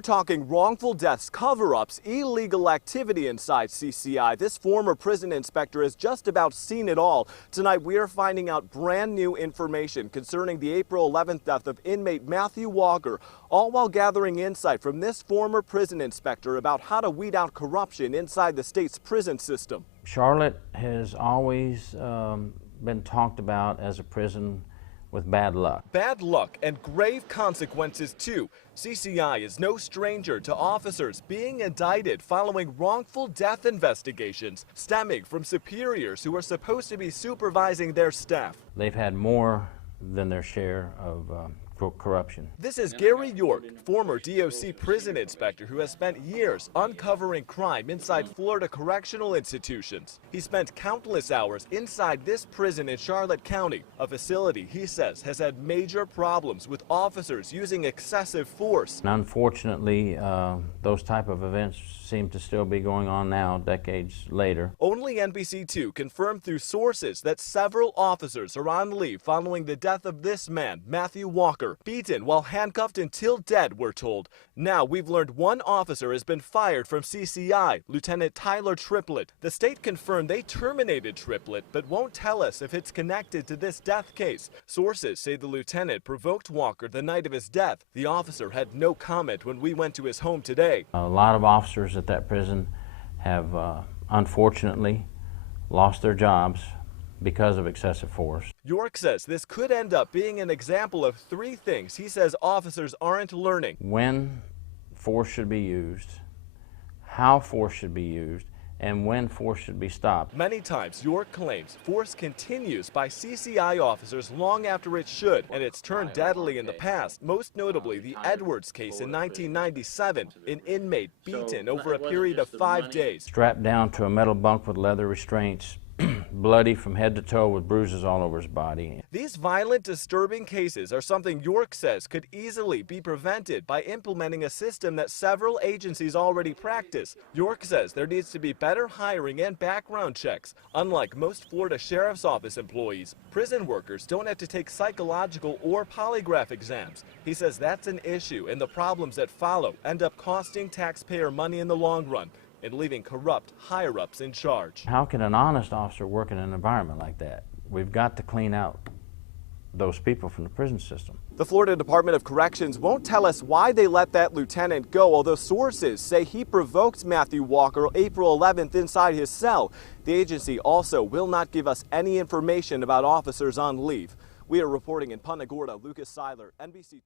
We're talking wrongful deaths, cover-ups, illegal activity inside CCI. This former prison inspector has just about seen it all. Tonight, we are finding out brand new information concerning the April 11th death of inmate Matthew Walker, all while gathering insight from this former prison inspector about how to weed out corruption inside the state's prison system. Charlotte has always been talked about as a prison with bad luck. Bad luck and grave consequences too. CCI is no stranger to officers being indicted following wrongful death investigations stemming from superiors who are supposed to be supervising their staff. They've had more than their share of corruption. This is Gary York, former DOC prison inspector who has spent years uncovering crime inside Florida correctional institutions. He spent countless hours inside this prison in Charlotte County, a facility he says has had major problems with officers using excessive force. And unfortunately, those type of events seem to still be going on now, decades later. Only NBC2 confirmed through sources that several officers are on leave following the death of this man, Matthew Walker, beaten while handcuffed until dead, we're told. Now we've learned one officer has been fired from CCI, Lieutenant Tyler Triplett. The state confirmed they terminated Triplett, but won't tell us if it's connected to this death case. Sources say the lieutenant provoked Walker the night of his death. The officer had no comment when we went to his home today. A lot of officers at that prison have unfortunately lost their jobs because of excessive force. York says this could end up being an example of three things he says officers aren't learning. When force should be used, how force should be used, and when force should be stopped. Many times, York claims force continues by CCI officers long after it should, and it's turned deadly in the past, most notably the Edwards case in 1997, an inmate beaten over a period of 5 days. Strapped down to a metal bunk with leather restraints, bloody from head to toe with bruises all over his body. These violent, disturbing cases are something York says could easily be prevented by implementing a system that several agencies already practice. York says there needs to be better hiring and background checks. Unlike most Florida Sheriff's Office employees, prison workers don't have to take psychological or polygraph exams. He says that's an issue, and the problems that follow end up costing taxpayer money in the long run and leaving corrupt higher-ups in charge. How can an honest officer work in an environment like that? We've got to clean out those people from the prison system. The Florida Department of Corrections won't tell us why they let that lieutenant go, although sources say he provoked Matthew Walker April 11th inside his cell. The agency also will not give us any information about officers on leave. We are reporting in Punta Gorda. Lucas Seiler, NBC2.